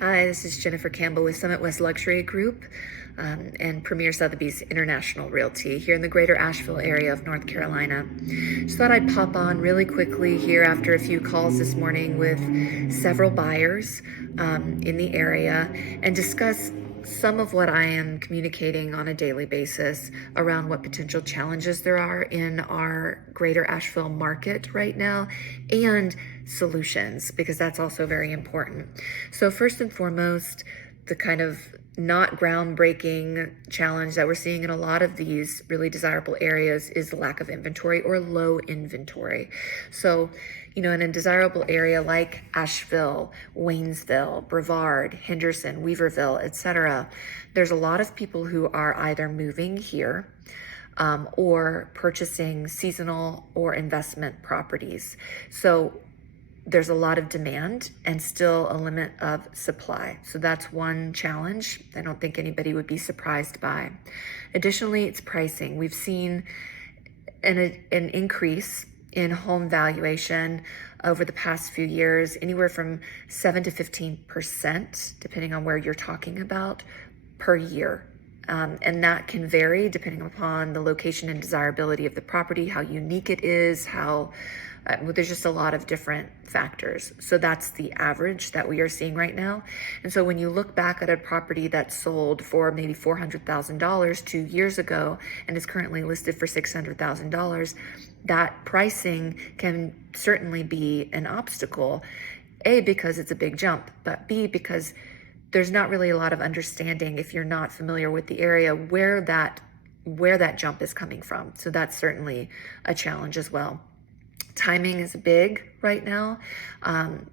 Hi, this is Jennifer Campbell with SummitWest Luxury Group and Premier Sotheby's International Realty here in the greater Asheville area of North Carolina. Just thought I'd pop on really quickly here after a few calls this morning with several buyers in the area and discuss some of what I am communicating on a daily basis around what potential challenges there are in our greater Asheville market right now and solutions, because that's also very important. So first and foremost, the kind of not groundbreaking challenge that we're seeing in a lot of these really desirable areas is the lack of inventory or low inventory. So, in a desirable area like Asheville, Waynesville, Brevard, Henderson, Weaverville, etc., there's a lot of people who are either moving here or purchasing seasonal or investment properties. So there's a lot of demand and still a limit of supply. So that's one challenge I don't think anybody would be surprised by. Additionally, it's pricing. We've seen an increase in home valuation over the past few years, anywhere from 7 to 15%, depending on where you're talking about, per year. And that can vary depending upon the location and desirability of the property, how unique it is, there's just a lot of different factors. So that's the average that we are seeing right now. And so when you look back at a property that sold for maybe $400,000 2 years ago and is currently listed for $600,000, that pricing can certainly be an obstacle, A, because it's a big jump, but B, because there's not really a lot of understanding, if you're not familiar with the area, where that jump is coming from. So that's certainly a challenge as well. Timing is big right now.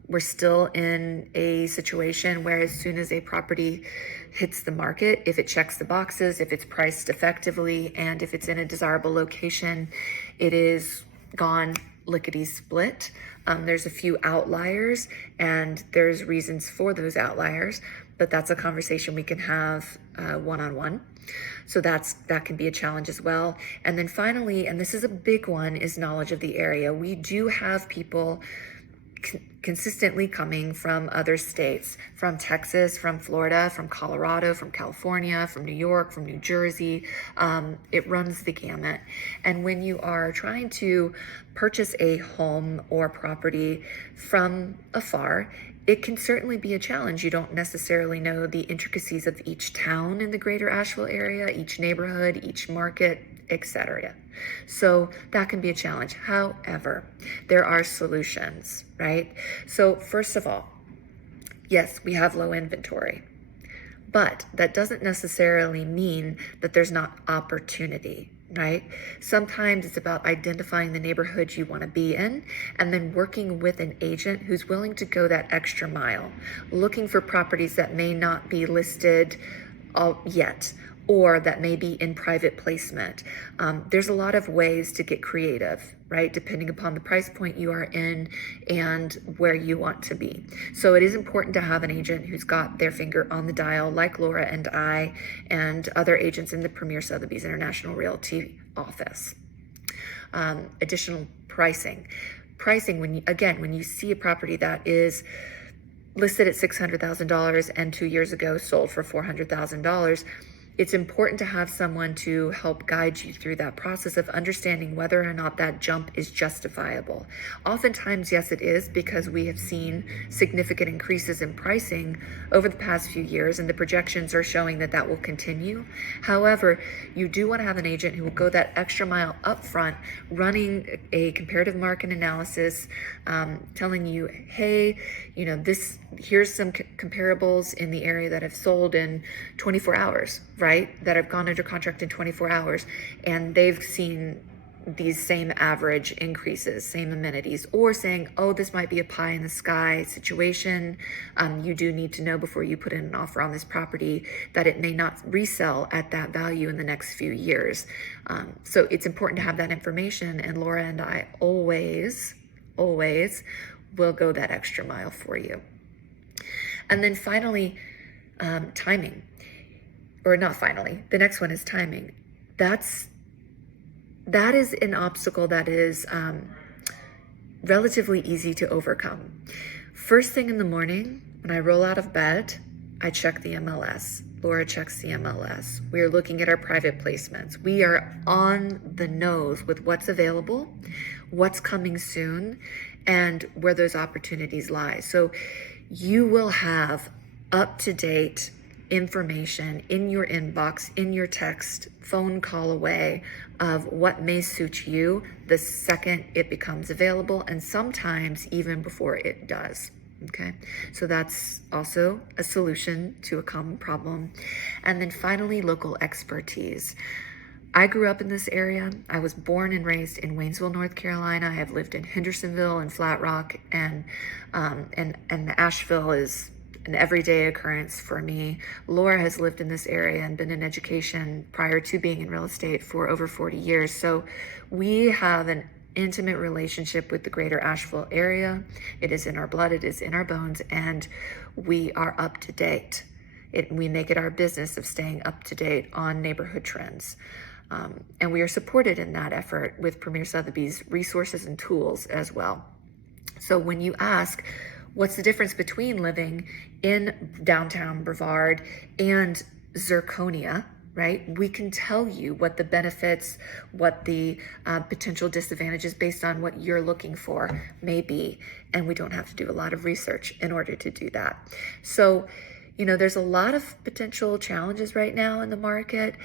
We're still in a situation where as soon as a property hits the market, if it checks the boxes, if it's priced effectively, and if it's in a desirable location, it is gone lickety split. There's a few outliers, and there's reasons for those outliers, but that's a conversation we can have one-on-one. So that can be a challenge as well. And then finally, and this is a big one, is knowledge of the area. We do have people consistently coming from other states, from Texas, from Florida, from Colorado, from California, from New York, from New Jersey. It runs the gamut. And when you are trying to purchase a home or property from afar, it can certainly be a challenge. You don't necessarily know the intricacies of each town in the greater Asheville area, each neighborhood, each market, etc. So that can be a challenge. However, there are solutions, right? So first of all, yes, we have low inventory, but that doesn't necessarily mean that there's not opportunity, right? Sometimes it's about identifying the neighborhood you want to be in and then working with an agent who's willing to go that extra mile, looking for properties that may not be listed yet, or that may be in private placement. There's a lot of ways to get creative, right? Depending upon the price point you are in and where you want to be. So it is important to have an agent who's got their finger on the dial, like Laura and I and other agents in the Premier Sotheby's International Realty office. Additional pricing. Pricing, when you see a property that is listed at $600,000 and 2 years ago sold for $400,000, it's important to have someone to help guide you through that process of understanding whether or not that jump is justifiable. Oftentimes, yes, it is, because we have seen significant increases in pricing over the past few years, and the projections are showing that that will continue. However, you do want to have an agent who will go that extra mile up front, running a comparative market analysis, telling you, hey, here's some comparables in the area that have sold in 24 hours, right? That have gone under contract in 24 hours, and they've seen these same average increases, same amenities, or saying, oh, this might be a pie in the sky situation. You do need to know before you put in an offer on this property that it may not resell at that value in the next few years. So it's important to have that information, and Laura and I always will go that extra mile for you. And then finally, timing. Or not finally, the next one is timing. That is an obstacle that is relatively easy to overcome. First thing in the morning, When I roll out of bed, I check the MLS. Laura checks the MLS. We are looking at our private placements. We are on the nose with what's available, what's coming soon, and where those opportunities lie. So you will have up-to-date information in your inbox, in your text, phone call away of what may suit you the second it becomes available, and sometimes even before it does. Okay, so that's also a solution to a common problem. And then finally, local expertise. I grew up in this area. I was born and raised in Waynesville, North Carolina. I have lived in Hendersonville and Flat Rock, and Asheville is an everyday occurrence for me. Laura has lived in this area and been in education prior to being in real estate for over 40 years. So we have an intimate relationship with the greater Asheville area. It is in our blood, it is in our bones, and we are up to date. We make it our business of staying up to date on neighborhood trends. And we are supported in that effort with Premier Sotheby's resources and tools as well. So when you ask, what's the difference between living in downtown Brevard and Zirconia, right? We can tell you what the benefits, what the potential disadvantages based on what you're looking for may be. And we don't have to do a lot of research in order to do that. So, there's a lot of potential challenges right now in the market,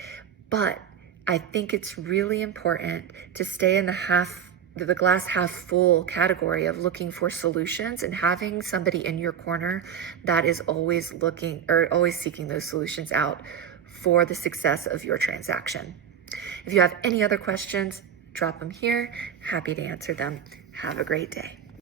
but I think it's really important to stay in the glass half full category of looking for solutions and having somebody in your corner that is always always seeking those solutions out for the success of your transaction. If you have any other questions, drop them here. Happy to answer them. Have a great day.